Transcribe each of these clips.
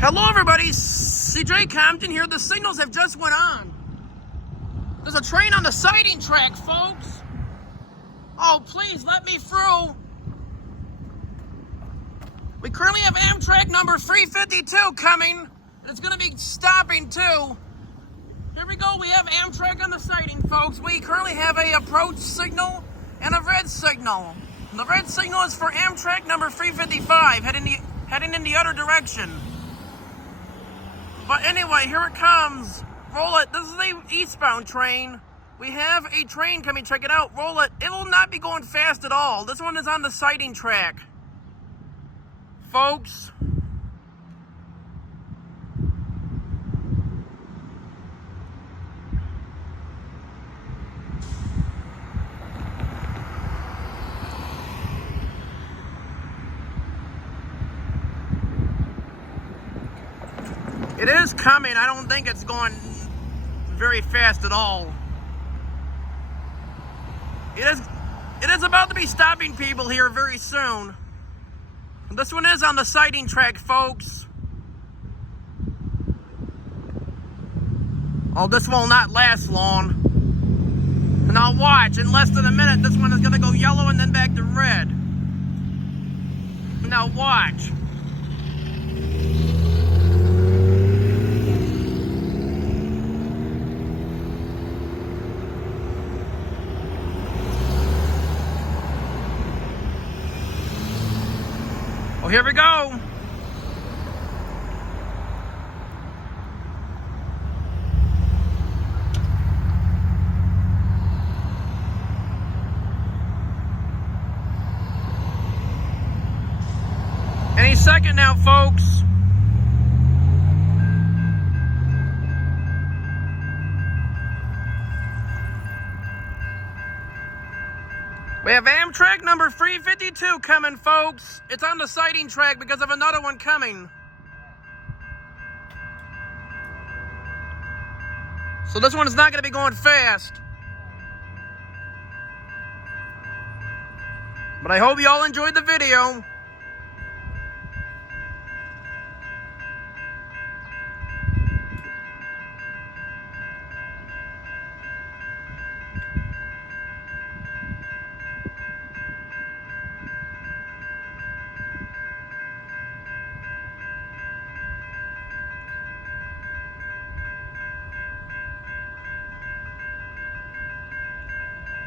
Hello everybody, CJ Compton here. The signals have just went on. There's a train on the siding track, folks. Oh, please let me through. We currently have Amtrak number 352 coming. It's going to be stopping too. Here we go, we have Amtrak on the siding, folks. We currently have a approach signal and a red signal. The red signal is for Amtrak number 355, heading in the other direction. But anyway, here it comes. Roll it. This is a eastbound train. We have a train coming. Check it out. Roll it. It will not be going fast at all. This one is on the siding track, folks. It is coming. I don't think it's going very fast at all. It is about to be stopping people here very soon. This one is on the siding track, folks. Oh, this will not last long. Now watch, in less than a minute, this one is going to go yellow and then back to red. Now watch. Oh, here we go. Any second now, folks. We have Amtrak number 352 coming, folks. It's on the siding track because of another one coming. So this one is not going to be going fast. But I hope you all enjoyed the video.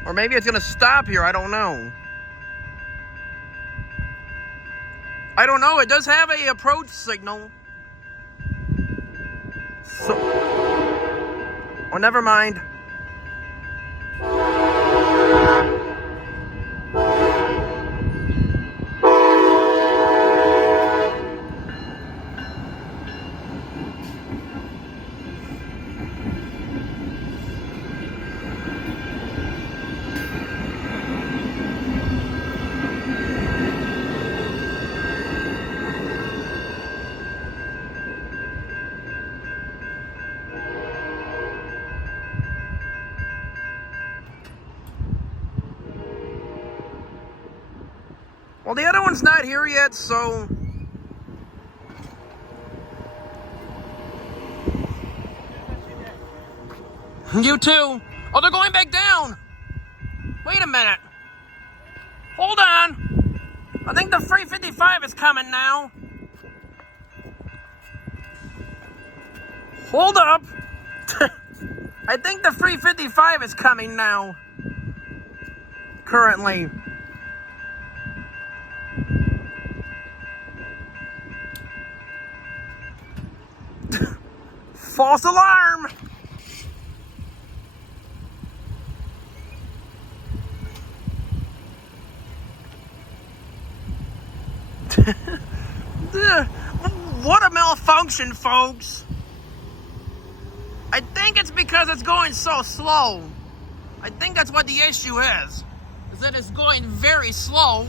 Or maybe it's going to stop here. I don't know. I don't know. It does have a approach signal. So, oh, never mind. Well, the other one's not here yet, so... You too. Oh, they're going back down. Wait a minute. Hold on. I think the 355 is coming now. Hold up. I think the 355 is coming now. Currently. False alarm! What a malfunction, folks. I think it's because it's going so slow. I think that's what the issue is that it's going very slow.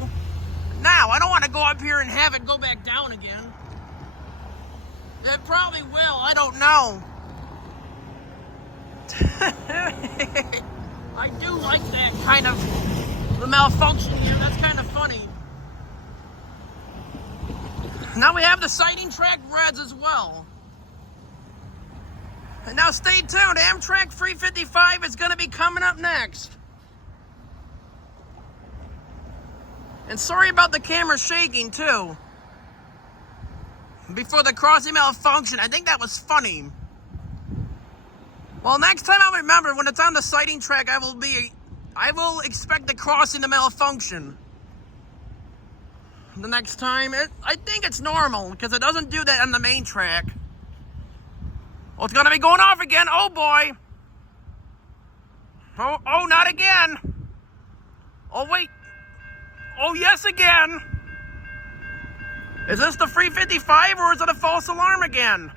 Now, I don't want to go up here and have it go back down again. It probably will, I don't know. I do like that kind of the malfunction here. That's kind of funny. Now we have the sighting track reds as well. And now stay tuned, Amtrak 355 is going to be coming up next. And sorry about the camera shaking too. Before the crossing malfunction, I think that was funny. Well, next time I'll remember when it's on the sighting track, I will expect the crossing to malfunction. The next time, I think it's normal because it doesn't do that on the main track. Oh, it's gonna be going off again. Oh boy. Oh, not again. Oh wait. Oh yes, again. Is this the 355 or is it a false alarm again?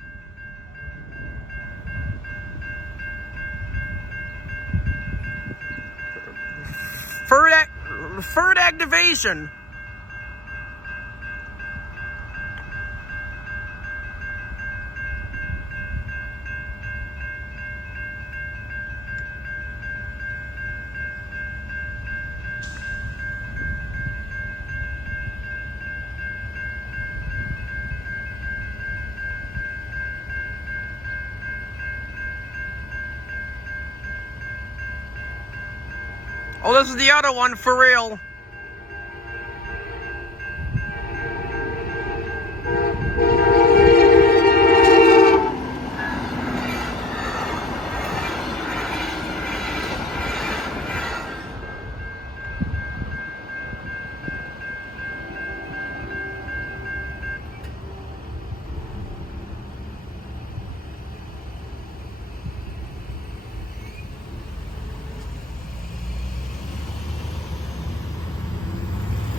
Third activation. Oh, this is the other one for real.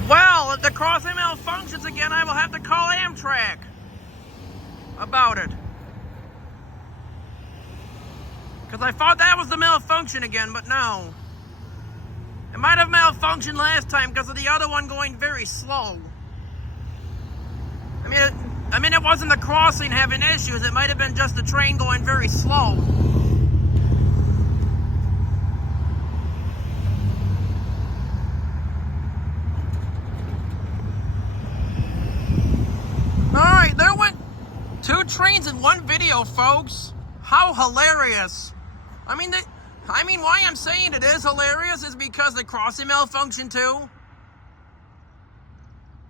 Well, if the crossing malfunctions again, I will have to call Amtrak about it. Because I thought that was the malfunction again, but no. It might have malfunctioned last time because of the other one going very slow. I mean, it wasn't the crossing having issues. It might have been just the train going very slow. Alright, there went 2 trains in one video, folks. How hilarious. I mean, why I'm saying it is hilarious is because the crossing malfunctioned too.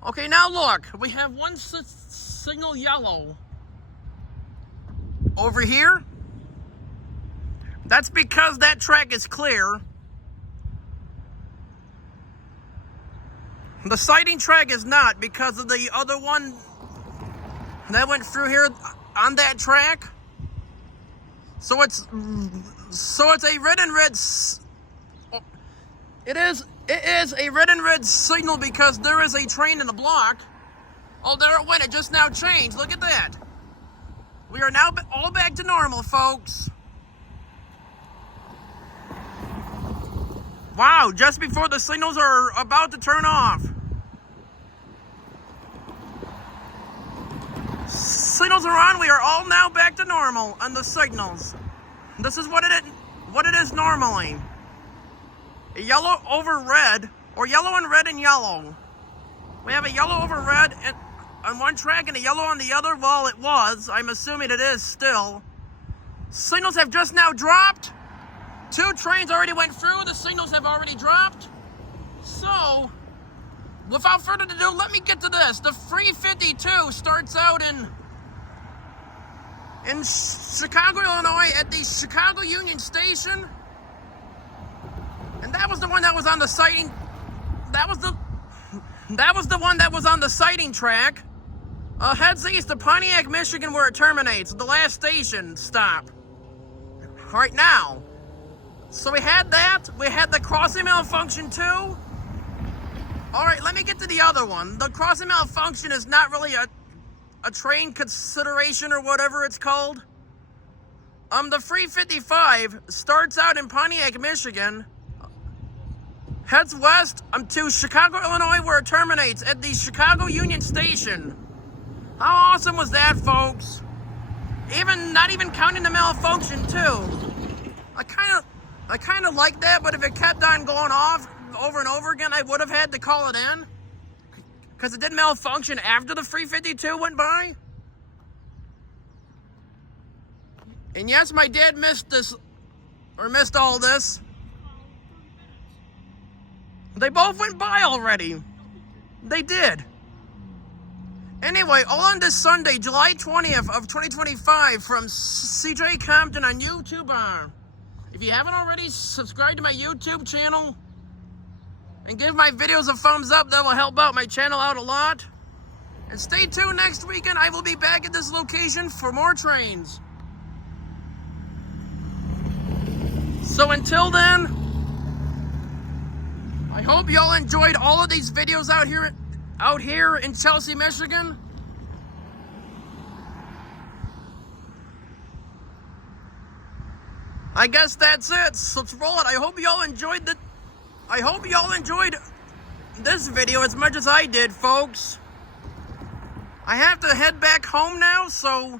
Okay, now look. We have one signal yellow over here. That's because that track is clear. The sighting track is not because of the other one that went through here on that track. So it's a red and red. It is a red and red signal because there is a train in the block. Oh, there it went. It just now changed. Look at that. We are now all back to normal, folks. Wow, just before the signals are about to turn off. Signals are on. We are all now back to normal on the signals. This is what it is normally. A yellow over red, or yellow and red and yellow. We have a yellow over red on one track and a yellow on the other. Well, it was. I'm assuming it is still. Signals have just now dropped. 2 trains already went through. The signals have already dropped. So, without further ado, let me get to this. The 352 starts out in Chicago, Illinois at the Chicago Union Station. And that was the one that was on the sighting. That was the one that was on the sighting track. Heads east to Pontiac, Michigan, where it terminates. The last station stop. Right now. So we had that. We had the crossing malfunction too. All right, let me get to the other one. The crossing malfunction is not really a train consideration or whatever it's called. The 355 starts out in Pontiac, Michigan, heads west to Chicago, Illinois, where it terminates at the Chicago Union Station. How awesome was that, folks? Not even counting the malfunction too. I kind of like that, but if it kept on going off over and over again, I would have had to call it in. Because it did malfunction after the 352 went by. And yes, my dad missed this, or missed all this. They both went by already. They did. Anyway, all on this Sunday, July 20th of 2025 from CJ Compton on YouTube. If you haven't already, subscribe to my YouTube channel and give my videos a thumbs up. That will help out my channel out a lot. And stay tuned next weekend. I will be back at this location for more trains. So until then, I hope y'all enjoyed all of these videos out here in Chelsea, Michigan. I guess that's it. So let's roll it. I hope y'all enjoyed this video as much as I did, folks. I have to head back home now, so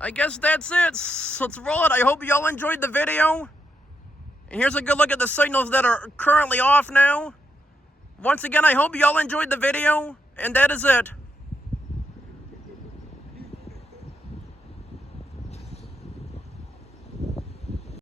I guess that's it. So let's roll it. I hope y'all enjoyed the video. And here's a good look at the signals that are currently off now. Once again, I hope y'all enjoyed the video, and that is it.